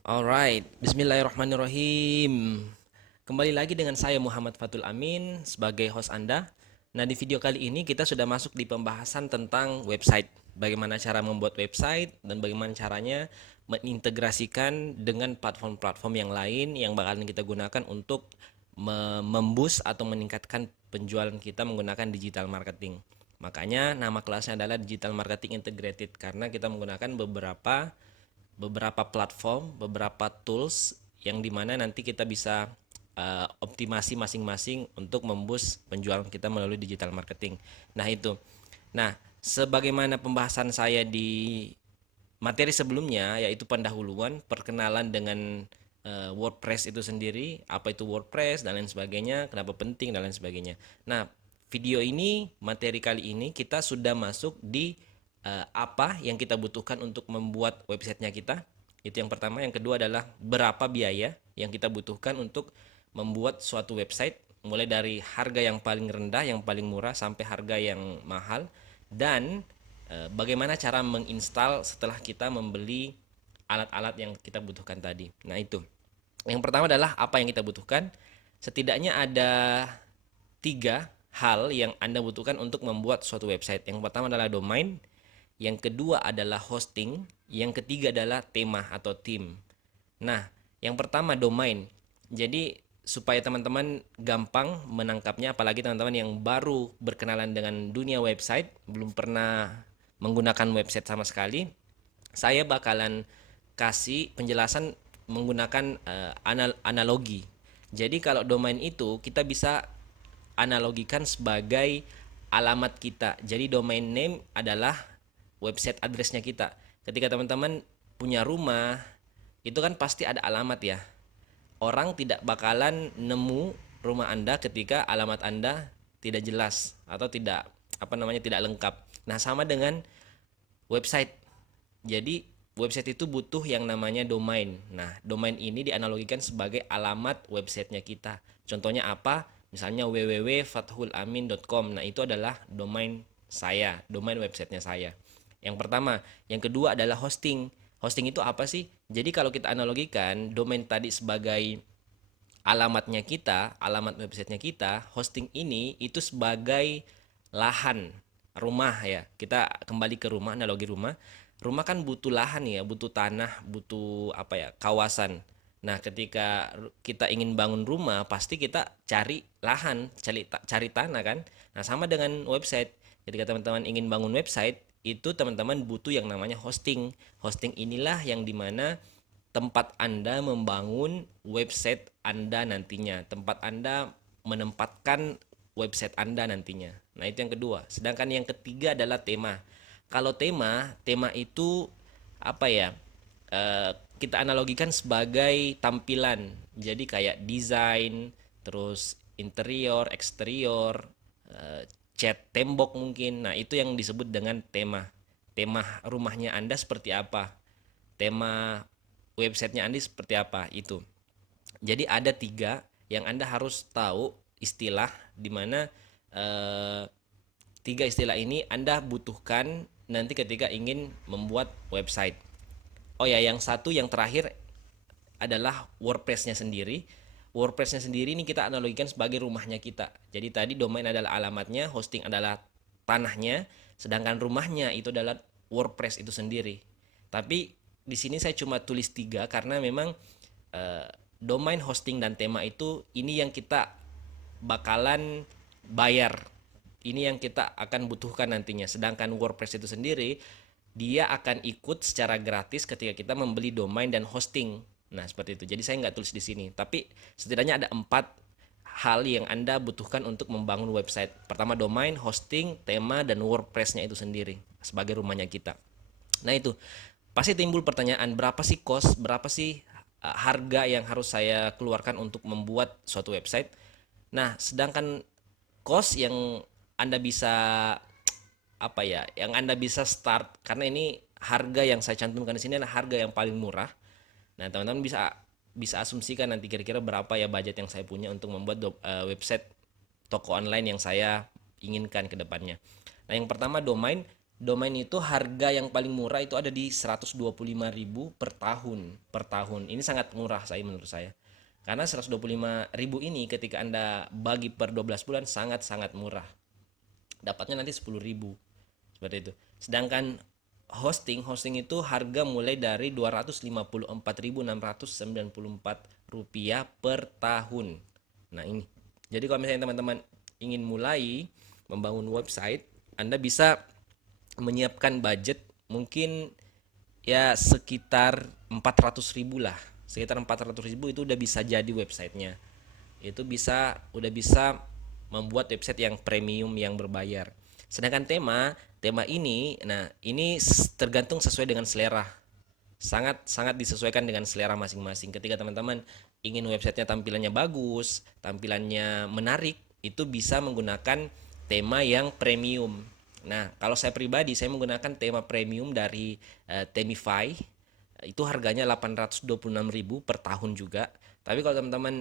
Alright, Bismillahirrahmanirrahim. Kembali lagi dengan saya Muhammad Fatul Amin sebagai host Anda. Nah, di video kali ini kita sudah masuk di pembahasan tentang website. Bagaimana cara membuat website dan bagaimana caranya mengintegrasikan dengan platform-platform yang lain yang bakalan kita gunakan untuk memboost atau meningkatkan penjualan kita menggunakan digital marketing. Makanya nama kelasnya adalah Digital Marketing Integrated karena kita menggunakan beberapa beberapa platform, beberapa tools yang dimana nanti kita bisa optimasi masing-masing untuk memboost penjualan kita melalui digital marketing. Nah itu. Nah, sebagaimana pembahasan saya di materi sebelumnya, yaitu pendahuluan, perkenalan dengan WordPress itu sendiri, apa itu WordPress dan lain sebagainya, kenapa penting dan lain sebagainya. Nah, video ini, materi kali ini kita sudah masuk di apa yang kita butuhkan untuk membuat websitenya kita. Itu yang pertama. Yang kedua adalah berapa biaya yang kita butuhkan untuk membuat suatu website, mulai dari harga yang paling rendah, yang paling murah sampai harga yang mahal, dan bagaimana cara menginstal setelah kita membeli alat-alat yang kita butuhkan tadi. Nah, itu. Yang pertama adalah apa yang kita butuhkan. Setidaknya ada tiga hal yang Anda butuhkan untuk membuat suatu website. Yang pertama adalah domain, yang kedua adalah hosting, yang ketiga adalah tema atau theme. Nah, yang pertama domain. Jadi supaya teman-teman gampang menangkapnya, apalagi teman-teman yang baru berkenalan dengan dunia website, belum pernah menggunakan website sama sekali, saya bakalan kasih penjelasan menggunakan analogi. Jadi kalau domain itu kita bisa analogikan sebagai alamat kita. Jadi domain name adalah website addressnya kita. Ketika teman-teman punya rumah, itu kan pasti ada alamat ya. Orang tidak bakalan nemu rumah Anda ketika alamat Anda tidak jelas atau tidak tidak lengkap. Nah, sama dengan website. Jadi website itu butuh yang namanya domain. Nah, domain ini dianalogikan sebagai alamat websitenya kita. Contohnya apa? Misalnya www.fathulamin.com. Nah, itu adalah domain saya, domain websitenya saya. Yang pertama. Yang kedua adalah hosting. Hosting itu apa sih? Jadi kalau kita analogikan domain tadi sebagai alamatnya kita, alamat websitenya kita, hosting ini itu sebagai lahan rumah ya. Kita kembali ke rumah, analogi rumah. Rumah kan butuh lahan ya, butuh tanah, butuh apa ya, kawasan. Nah, ketika kita ingin bangun rumah, pasti kita cari lahan, cari tanah kan. Nah, sama dengan website. Ketika teman-teman ingin bangun website, itu teman-teman butuh yang namanya hosting. Hosting inilah yang dimana tempat Anda membangun website Anda nantinya, tempat Anda menempatkan website Anda nantinya. Nah, itu yang kedua. Sedangkan yang ketiga adalah tema. Kalau tema itu apa ya? Kita analogikan sebagai tampilan. Jadi kayak desain, terus interior, eksterior, cat tembok mungkin. Nah, itu yang disebut dengan tema. Tema rumahnya Anda seperti apa? Tema websitenya Anda seperti apa? Itu. Jadi ada tiga yang Anda harus tahu istilah di mana eh, tiga istilah ini Anda butuhkan nanti ketika ingin membuat website. Oh ya, yang satu yang terakhir adalah WordPress-nya sendiri. WordPress-nya sendiri ini kita analogikan sebagai rumahnya kita. Jadi tadi domain adalah alamatnya, hosting adalah tanahnya, sedangkan rumahnya itu adalah WordPress itu sendiri. Tapi di sini saya cuma tulis tiga karena memang eh, domain, hosting, dan tema itu ini yang kita bakalan bayar. Ini yang kita akan butuhkan nantinya. Sedangkan WordPress itu sendiri dia akan ikut secara gratis ketika kita membeli domain dan hosting. Nah, seperti itu. Jadi saya nggak tulis di sini. Tapi setidaknya ada 4 hal yang Anda butuhkan untuk membangun website. Pertama domain, hosting, tema, dan WordPress-nya itu sendiri sebagai rumahnya kita. Nah, itu. Pasti timbul pertanyaan, berapa sih cost, berapa sih harga yang harus saya keluarkan untuk membuat suatu website? Nah, sedangkan cost yang Anda bisa apa ya, yang Anda bisa start karena ini harga yang saya cantumkan di sini adalah harga yang paling murah. Nah, teman-teman bisa bisa asumsikan nanti kira-kira berapa ya budget yang saya punya untuk membuat website toko online yang saya inginkan ke depannya. Nah, yang pertama domain. domain itu harga yang paling murah itu ada di 125.000 per tahun. Per tahun. Ini sangat murah menurut saya. Karena 125.000 ini ketika Anda bagi per 12 bulan sangat-sangat murah. Dapatnya nanti 10.000. Seperti itu. Sedangkan hosting itu harga mulai dari 254.694 rupiah per tahun. Nah, ini. Jadi kalau misalnya teman-teman ingin mulai membangun website, Anda bisa menyiapkan budget mungkin ya sekitar 400.000 lah. Sekitar 400.000 itu udah bisa jadi websitenya. Itu udah bisa membuat website yang premium yang berbayar. Sedangkan tema ini, nah ini tergantung sesuai dengan selera. Sangat sangat disesuaikan dengan selera masing-masing. Ketika teman-teman ingin websitenya tampilannya bagus, tampilannya menarik, itu bisa menggunakan tema yang premium. Nah, kalau saya pribadi saya menggunakan tema premium dari Themify. Itu harganya 826.000 per tahun juga. Tapi kalau teman-teman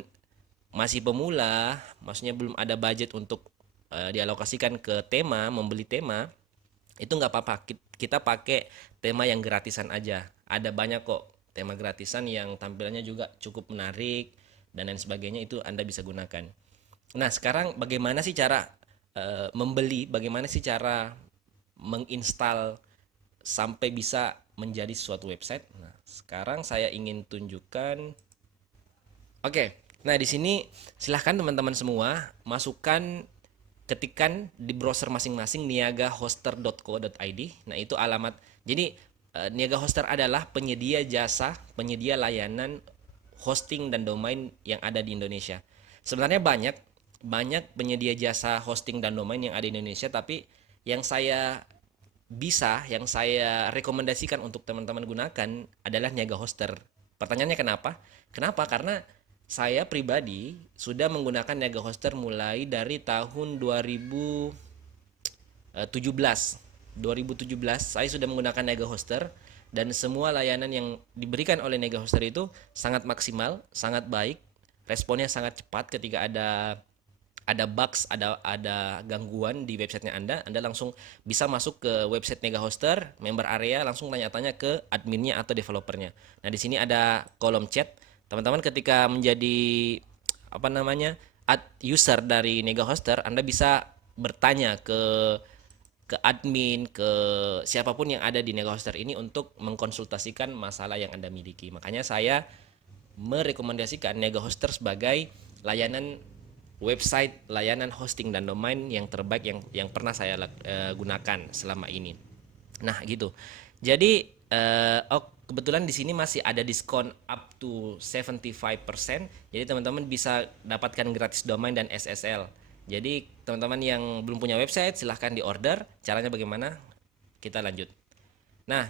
masih pemula, maksudnya belum ada budget untuk dialokasikan ke tema, membeli tema, itu nggak apa-apa. Kita pakai tema yang gratisan aja. Ada banyak kok tema gratisan yang tampilannya juga cukup menarik dan lain sebagainya, itu Anda bisa gunakan. Nah, sekarang bagaimana sih cara membeli, bagaimana sih cara menginstal sampai bisa menjadi suatu website? Nah, sekarang saya ingin tunjukkan. Oke, nah di sini silahkan teman-teman semua masukkan, ketikan di browser masing-masing niagahoster.co.id. Nah itu alamat. Jadi Niaga Hoster adalah penyedia jasa, penyedia layanan hosting dan domain yang ada di Indonesia. Sebenarnya banyak banyak penyedia jasa hosting dan domain yang ada di Indonesia, tapi yang saya rekomendasikan untuk teman-teman gunakan adalah Niaga Hoster. Pertanyaannya kenapa? Kenapa? Karena saya pribadi sudah menggunakan Niaga Hoster mulai dari tahun 2017. 2017 saya sudah menggunakan Niaga Hoster dan semua layanan yang diberikan oleh Niaga Hoster itu sangat maksimal, sangat baik. Responnya sangat cepat ketika ada bugs, ada gangguan di websitenya Anda langsung bisa masuk ke website Niaga Hoster, member area, langsung tanya-tanya ke adminnya atau developernya. Nah, di sini ada kolom chat. Teman-teman ketika menjadi user dari Niaga Hoster, Anda bisa bertanya ke admin, ke siapapun yang ada di Niaga Hoster ini untuk mengkonsultasikan masalah yang Anda miliki. Makanya saya merekomendasikan Niaga Hoster sebagai layanan website, layanan hosting dan domain yang terbaik yang pernah saya gunakan selama ini. Nah, gitu. Jadi kebetulan di sini masih ada diskon up to 75%. Jadi teman-teman bisa dapatkan gratis domain dan SSL. Jadi teman-teman yang belum punya website silahkan di order. Caranya bagaimana? Kita lanjut. Nah,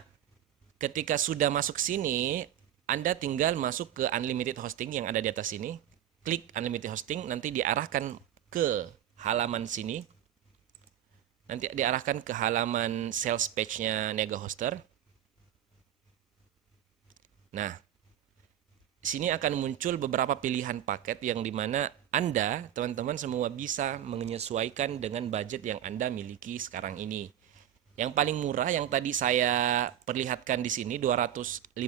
ketika sudah masuk sini, Anda tinggal masuk ke unlimited hosting yang ada di atas sini. Klik unlimited hosting, nanti diarahkan ke halaman sini. Nanti diarahkan ke halaman sales page-nya Niaga Hoster. Nah, sini akan muncul beberapa pilihan paket yang dimana Anda, teman-teman semua bisa menyesuaikan dengan budget yang Anda miliki sekarang ini. Yang paling murah yang tadi saya perlihatkan di sini 254.000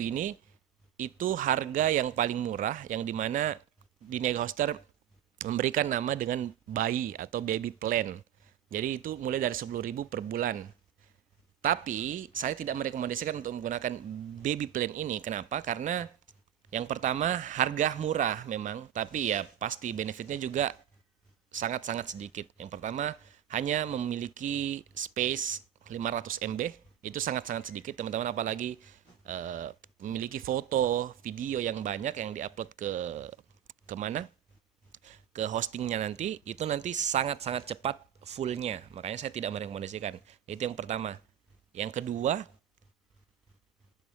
ini, itu harga yang paling murah yang dimana di Niaga Hoster memberikan nama dengan bayi atau baby plan. Jadi itu mulai dari 10.000 per bulan. Tapi saya tidak merekomendasikan untuk menggunakan baby plan ini. Kenapa? Karena yang pertama harga murah memang, tapi ya pasti benefitnya juga sangat-sangat sedikit. Yang pertama hanya memiliki space 500 MB, itu sangat-sangat sedikit teman-teman, apalagi memiliki foto, video yang banyak yang diupload ke mana? Ke hostingnya nanti, itu nanti sangat-sangat cepat fullnya. Makanya saya tidak merekomendasikan. Itu yang pertama. Yang kedua,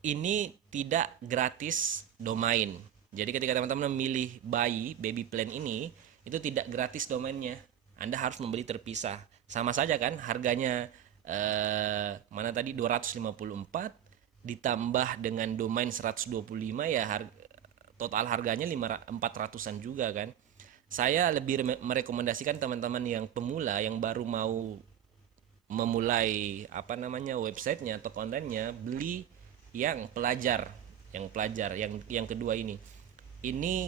ini tidak gratis domain. Jadi ketika teman-teman memilih baby plan ini, itu tidak gratis domainnya. Anda harus membeli terpisah. Sama saja kan harganya mana tadi 254 ditambah dengan domain 125, ya total harganya 400-an juga kan. Saya lebih merekomendasikan teman-teman yang pemula yang baru mau memulai websitenya atau kontennya, beli yang pelajar, yang kedua ini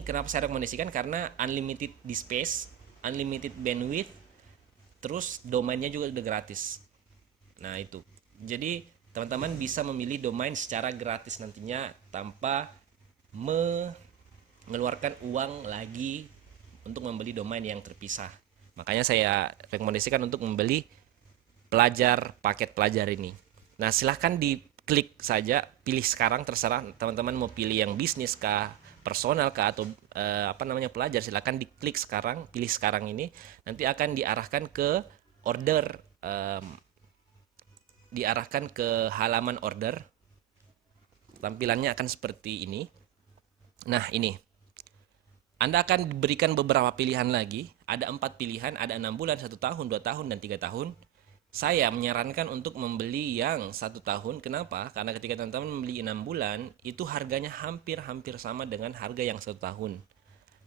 kenapa saya rekomendasikan, karena unlimited di space, unlimited bandwidth, terus domainnya juga udah gratis. Nah itu, jadi teman-teman bisa memilih domain secara gratis nantinya tanpa mengeluarkan uang lagi untuk membeli domain yang terpisah. Makanya saya rekomendasikan untuk membeli paket pelajar ini. Nah, silahkan diklik saja, pilih sekarang, terserah teman-teman mau pilih yang bisnis kah, personal kah, atau pelajar. Silahkan diklik sekarang, pilih sekarang ini, nanti akan diarahkan ke order, diarahkan ke halaman order. Tampilannya akan seperti ini. Nah, ini Anda akan diberikan beberapa pilihan lagi. Ada 4 pilihan, ada 6 bulan, 1 tahun, 2 tahun, dan 3 tahun. Saya menyarankan untuk membeli yang 1 tahun. Kenapa? Karena ketika teman-teman membeli 6 bulan, itu harganya hampir sama dengan harga yang 1 tahun.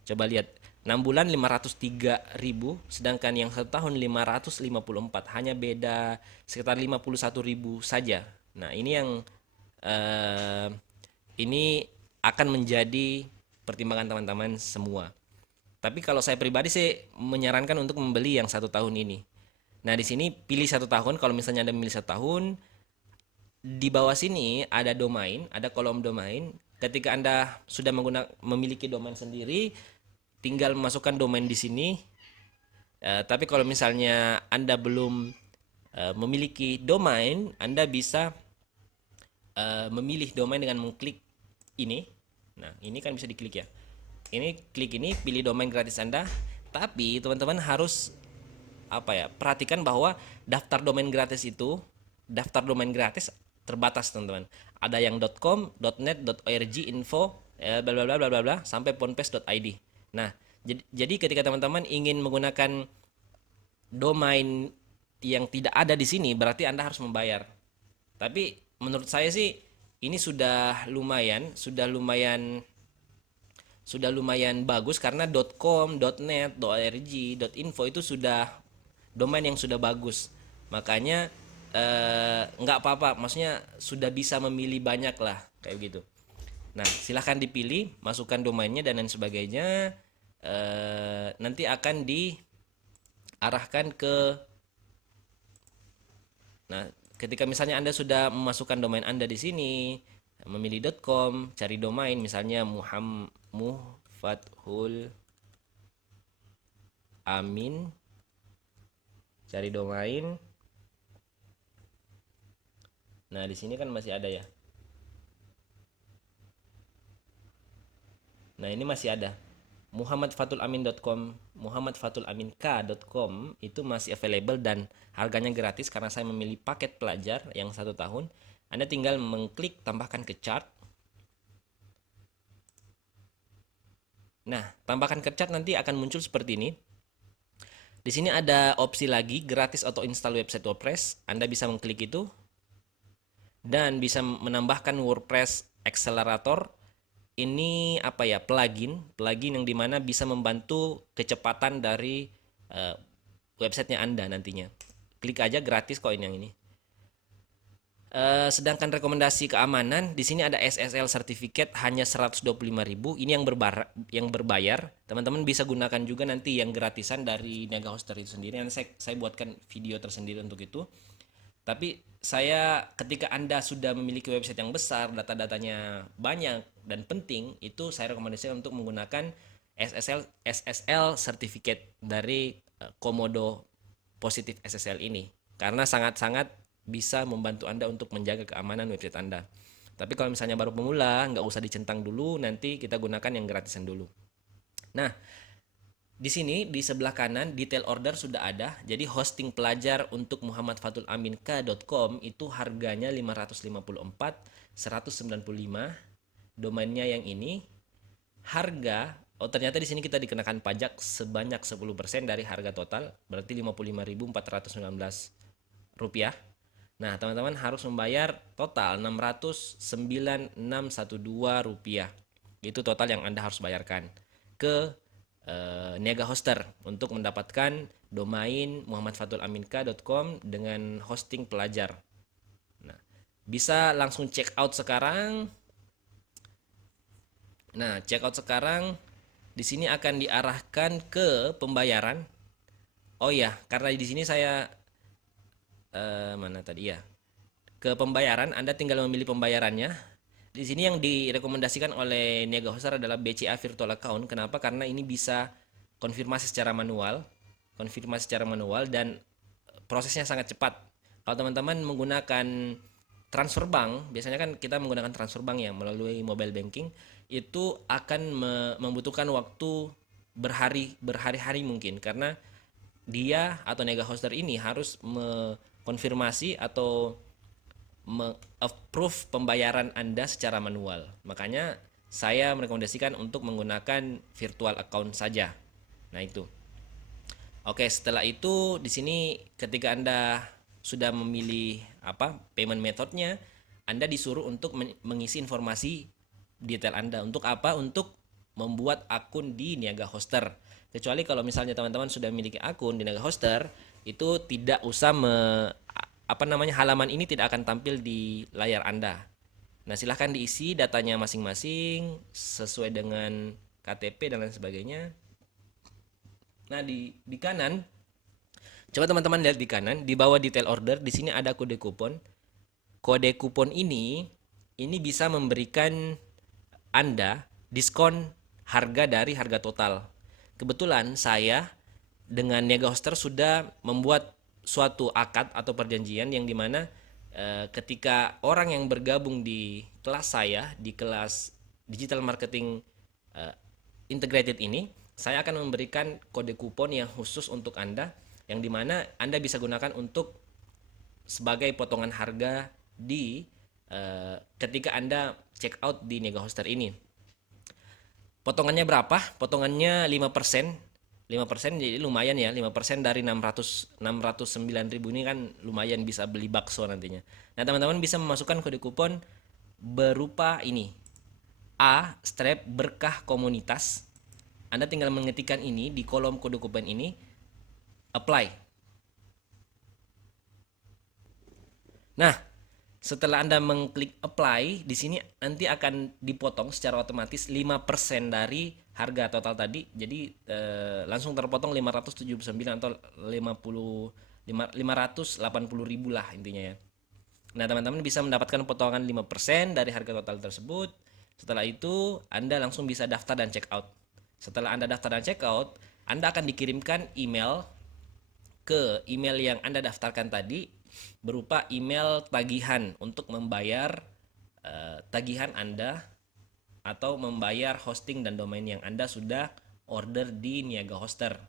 Coba lihat, 6 bulan 503.000, sedangkan yang 1 tahun 554. Hanya beda sekitar 51.000 saja. Nah, ini akan menjadi pertimbangan teman-teman semua. Tapi kalau saya pribadi sih menyarankan untuk membeli yang 1 tahun ini. Nah, di sini pilih 1 tahun. Kalau misalnya Anda memilih 1 tahun, di bawah sini ada domain, ada kolom domain. Ketika Anda sudah memiliki domain sendiri, tinggal memasukkan domain di sini. Tapi kalau misalnya Anda belum memiliki domain, Anda bisa memilih domain dengan mengklik ini. Nah, ini kan bisa diklik ya. Klik ini, pilih domain gratis Anda. Tapi teman-teman harus perhatikan bahwa daftar domain gratis terbatas, teman-teman. Ada yang .com, .net, .org, info, bla bla bla bla bla sampai ponpes.id. Nah, jadi ketika teman-teman ingin menggunakan domain yang tidak ada di sini, berarti Anda harus membayar. Tapi menurut saya sih ini sudah lumayan bagus, karena .com, .net, .org, .info itu sudah domain yang sudah bagus. Makanya nggak apa-apa, maksudnya sudah bisa memilih banyak lah kayak gitu. Nah, silahkan dipilih, masukkan domainnya dan lain sebagainya. Nanti akan diarahkan ke, nah, ketika misalnya Anda sudah memasukkan domain Anda di sini, memilih .com, cari domain misalnya Mufathul Amin, cari domain. Nah, di sini kan masih ada ya. Nah, ini masih ada. muhammadfatulamin.com, muhammadfatulamink.com itu masih available dan harganya gratis karena saya memilih paket pelajar yang 1 tahun. Anda tinggal mengklik tambahkan ke chart. Nah, tambahkan ke chart nanti akan muncul seperti ini. Di sini ada opsi lagi, gratis auto install website WordPress. Anda bisa mengklik itu dan bisa menambahkan WordPress Accelerator. Ini plugin yang dimana bisa membantu kecepatan dari websitenya Anda nantinya. Klik aja, gratis kok yang ini. Sedangkan rekomendasi keamanan di sini ada SSL certificate hanya 125.000. Ini yang berbayar. Teman-teman bisa gunakan juga nanti yang gratisan dari Niaga Hoster itu sendiri. Nanti saya buatkan video tersendiri untuk itu. Tapi ketika Anda sudah memiliki website yang besar, data-datanya banyak dan penting, itu saya rekomendasikan untuk menggunakan SSL certificate dari Komodo Positif SSL ini, karena sangat-sangat bisa membantu Anda untuk menjaga keamanan website Anda. Tapi kalau misalnya baru pemula, nggak usah dicentang dulu, nanti kita gunakan yang gratisan dulu. Nah, di sini di sebelah kanan detail order sudah ada. Jadi hosting pelajar untuk muhammadfatulamink.com itu harganya 554.195. Domainnya yang ini. Ternyata di sini kita dikenakan pajak sebanyak 10% dari harga total, berarti Rp55.419. Nah, teman-teman harus membayar total Rp609.612. Itu total yang Anda harus bayarkan ke Niaga Hoster untuk mendapatkan domain muhammadfatulaminka.com dengan hosting pelajar. Nah, bisa langsung check out sekarang. Nah, check out sekarang di sini akan diarahkan ke pembayaran. Oh ya, karena di sini saya mana tadi ya? Ke pembayaran, Anda tinggal memilih pembayarannya. Di sini yang direkomendasikan oleh Niaga Hoster adalah BCA Virtual Account. Kenapa? Karena ini bisa konfirmasi secara manual dan prosesnya sangat cepat. Kalau teman-teman menggunakan transfer bank, biasanya kan kita menggunakan transfer bank ya melalui mobile banking, itu akan membutuhkan waktu berhari-hari mungkin, karena dia atau Niaga Hoster ini harus mengkonfirmasi atau approve pembayaran Anda secara manual. Makanya saya merekomendasikan untuk menggunakan virtual account saja. Nah, itu. Oke, setelah itu di sini ketika Anda sudah memilih payment methodnya, Anda disuruh untuk mengisi informasi detail Anda. Untuk apa? Untuk membuat akun di Niaga Hoster. Kecuali kalau misalnya teman-teman sudah memiliki akun di Niaga Hoster, itu tidak usah halaman ini tidak akan tampil di layar Anda. Nah, silahkan diisi datanya masing-masing sesuai dengan KTP dan lain sebagainya. Nah, di kanan, coba teman-teman lihat di kanan, di bawah detail order, di sini ada kode kupon. Kode kupon ini bisa memberikan Anda diskon harga dari harga total. Kebetulan saya dengan Niaga Hoster sudah membuat suatu akad atau perjanjian yang dimana ketika orang yang bergabung di kelas saya, di kelas digital marketing integrated ini, saya akan memberikan kode kupon yang khusus untuk Anda, yang dimana Anda bisa gunakan untuk sebagai potongan harga di ketika Anda check out di Niaga Hoster ini. Potongannya berapa? Potongannya 5%. 5% jadi lumayan ya, 5% dari 609.000 ini kan lumayan bisa beli bakso nantinya. Nah, teman-teman bisa memasukkan kode kupon berupa ini. A strap berkah komunitas. Anda tinggal mengetikkan ini di kolom kode kupon ini, apply. Nah, setelah Anda mengklik apply, di sini nanti akan dipotong secara otomatis 5% dari harga total tadi. Jadi langsung terpotong 579 atau 580.000 lah intinya ya. Nah, teman-teman bisa mendapatkan potongan 5% dari harga total tersebut. Setelah itu, Anda langsung bisa daftar dan check out. Setelah Anda daftar dan check out, Anda akan dikirimkan email ke email yang Anda daftarkan tadi, berupa email tagihan untuk membayar tagihan Anda atau membayar hosting dan domain yang Anda sudah order di Niaga Hoster.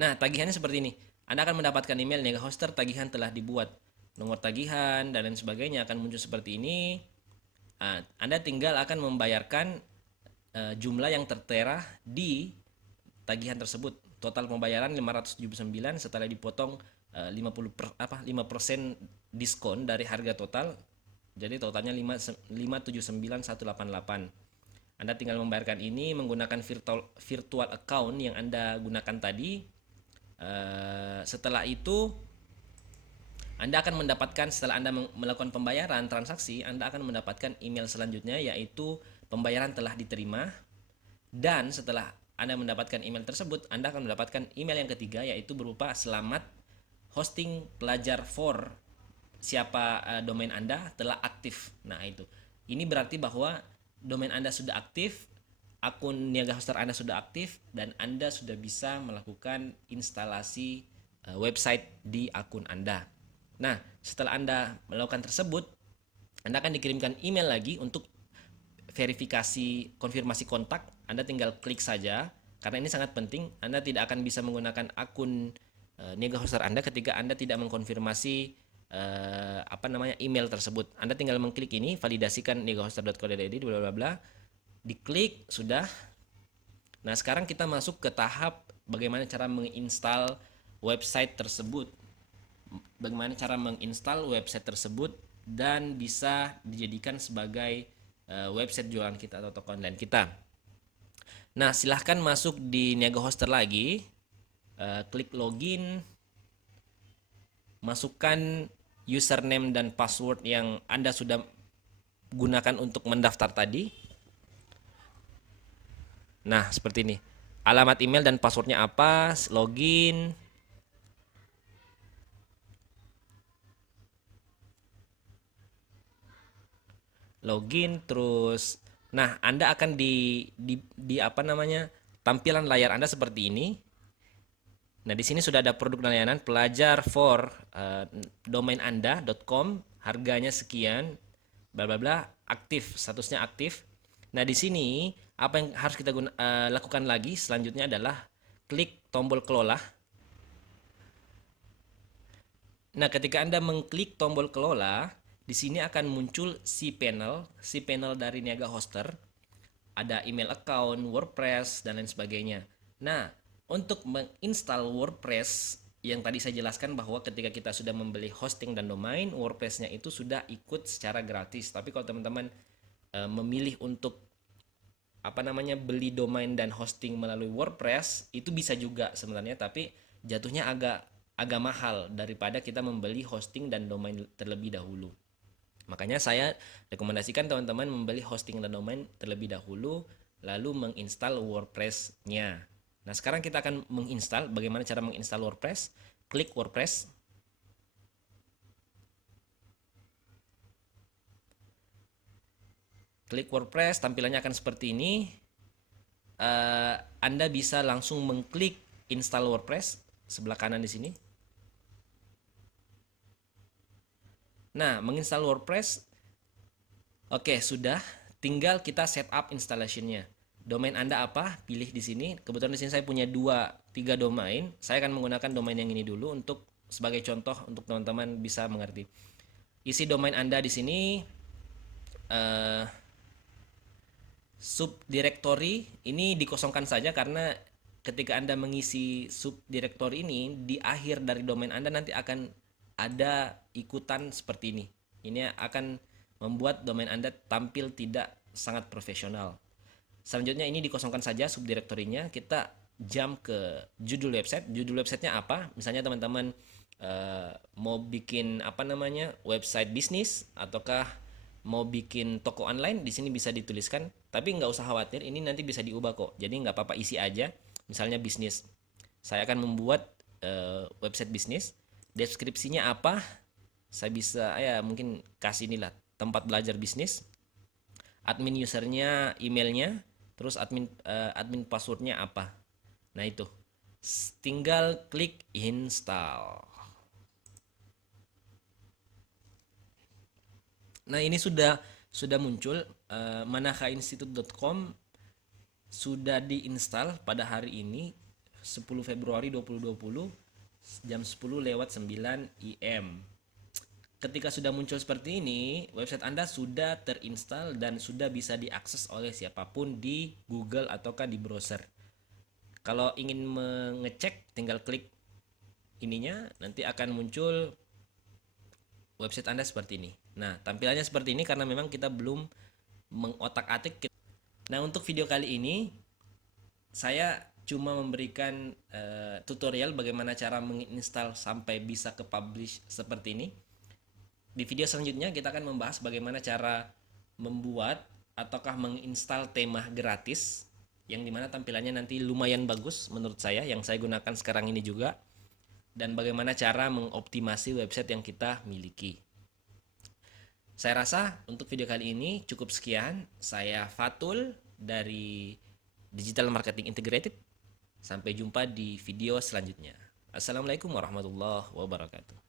Nah, tagihannya seperti ini. Anda akan mendapatkan email Niaga Hoster tagihan telah dibuat. Nomor tagihan dan lain sebagainya akan muncul seperti ini. Anda tinggal akan membayarkan jumlah yang tertera di tagihan tersebut. Total pembayaran 579 setelah dipotong 5% diskon dari harga total. Jadi totalnya 579.188. Anda tinggal membayarkan ini menggunakan virtual account yang Anda gunakan tadi. Setelah itu Anda akan mendapatkan, setelah Anda melakukan pembayaran transaksi, Anda akan mendapatkan email selanjutnya, yaitu pembayaran telah diterima. Dan setelah Anda mendapatkan email tersebut, Anda akan mendapatkan email yang ketiga, yaitu berupa selamat hosting pelajar for siapa domain Anda telah aktif. Nah, itu. Ini berarti bahwa domain Anda sudah aktif, akun Niaga Hoster Anda sudah aktif, dan Anda sudah bisa melakukan instalasi website di akun Anda. Nah, setelah Anda melakukan tersebut, Anda akan dikirimkan email lagi untuk verifikasi konfirmasi kontak. Anda tinggal klik saja, karena ini sangat penting. Anda tidak akan bisa menggunakan akun Niaga Hoster Anda ketika Anda tidak mengkonfirmasi email tersebut. Anda tinggal mengklik ini, validasikan niagahoster.co.id, bla bla bla. Diklik, sudah. Nah, sekarang kita masuk ke tahap bagaimana cara menginstal website tersebut. Bagaimana cara menginstal website tersebut dan bisa dijadikan sebagai website jualan kita atau toko online kita. Nah, silahkan masuk di Niaga Hoster lagi. klik login, masukkan username dan password yang Anda sudah gunakan untuk mendaftar tadi. Nah, seperti ini. Alamat email dan passwordnya apa, login. Login terus. Nah, Anda akan di apa namanya? Tampilan layar Anda seperti ini. Nah, di sini sudah ada produk dan layanan pelajar for domain Anda.com, harganya sekian, bla bla bla, aktif, statusnya aktif. Nah, di sini apa yang harus kita lakukan lagi selanjutnya adalah klik tombol kelola. Nah, ketika Anda mengklik tombol kelola, di sini akan muncul si panel dari Niaga Hoster. Ada email account, WordPress, dan lain sebagainya. Nah, untuk menginstal WordPress yang tadi saya jelaskan bahwa ketika kita sudah membeli hosting dan domain, WordPress-nya itu sudah ikut secara gratis. Tapi kalau teman-teman memilih untuk apa namanya beli domain dan hosting melalui WordPress, itu bisa juga sebenarnya, tapi jatuhnya agak mahal daripada kita membeli hosting dan domain terlebih dahulu. Makanya saya rekomendasikan teman-teman membeli hosting dan domain terlebih dahulu, lalu menginstal WordPress-nya. Nah, sekarang kita akan menginstal. Bagaimana cara menginstal WordPress? Klik WordPress. Klik WordPress, tampilannya akan seperti ini. Anda bisa langsung mengklik install WordPress sebelah kanan di sini. Nah, menginstal WordPress, oke, sudah. Tinggal kita setup installation-nya. Domain Anda apa? Pilih di sini. Kebetulan di sini saya punya 3 domain. Saya akan menggunakan domain yang ini dulu untuk sebagai contoh untuk teman-teman bisa mengerti. Isi domain Anda di sini subdirectory ini dikosongkan saja karena ketika Anda mengisi subdirectory ini di akhir dari domain Anda nanti akan ada ikutan seperti ini. Ini akan membuat domain Anda tampil tidak sangat profesional. Selanjutnya ini dikosongkan saja subdirektorinya. Kita jump ke judul website. Judul websitenya apa? Misalnya teman-teman mau bikin apa namanya website bisnis ataukah mau bikin toko online, di sini bisa dituliskan. Tapi nggak usah khawatir, ini nanti bisa diubah kok. Jadi nggak apa-apa, isi aja. Misalnya bisnis. Saya akan membuat website bisnis. Deskripsinya apa? Saya bisa ya mungkin kasih inilah tempat belajar bisnis, admin usernya, emailnya, terus admin passwordnya apa. Nah itu, tinggal klik install. Nah ini sudah muncul, manakainstitute.com sudah diinstal pada hari ini 10 Februari 2020 jam 10:09 IM. Ketika sudah muncul seperti ini, website Anda sudah terinstall dan sudah bisa diakses oleh siapapun di Google ataukah di browser. Kalau ingin mengecek, tinggal klik ininya, nanti akan muncul website Anda seperti ini. Nah, tampilannya seperti ini karena memang kita belum mengotak-atik. Nah, untuk video kali ini saya cuma memberikan tutorial bagaimana cara menginstal sampai bisa ke publish seperti ini. Di video selanjutnya kita akan membahas bagaimana cara membuat ataukah menginstal tema gratis yang dimana tampilannya nanti lumayan bagus menurut saya, yang saya gunakan sekarang ini juga, dan bagaimana cara mengoptimasi website yang kita miliki. Saya rasa untuk video kali ini cukup sekian. Saya Fatul dari Digital Marketing Integrated. Sampai jumpa di video selanjutnya. Assalamualaikum warahmatullahi wabarakatuh.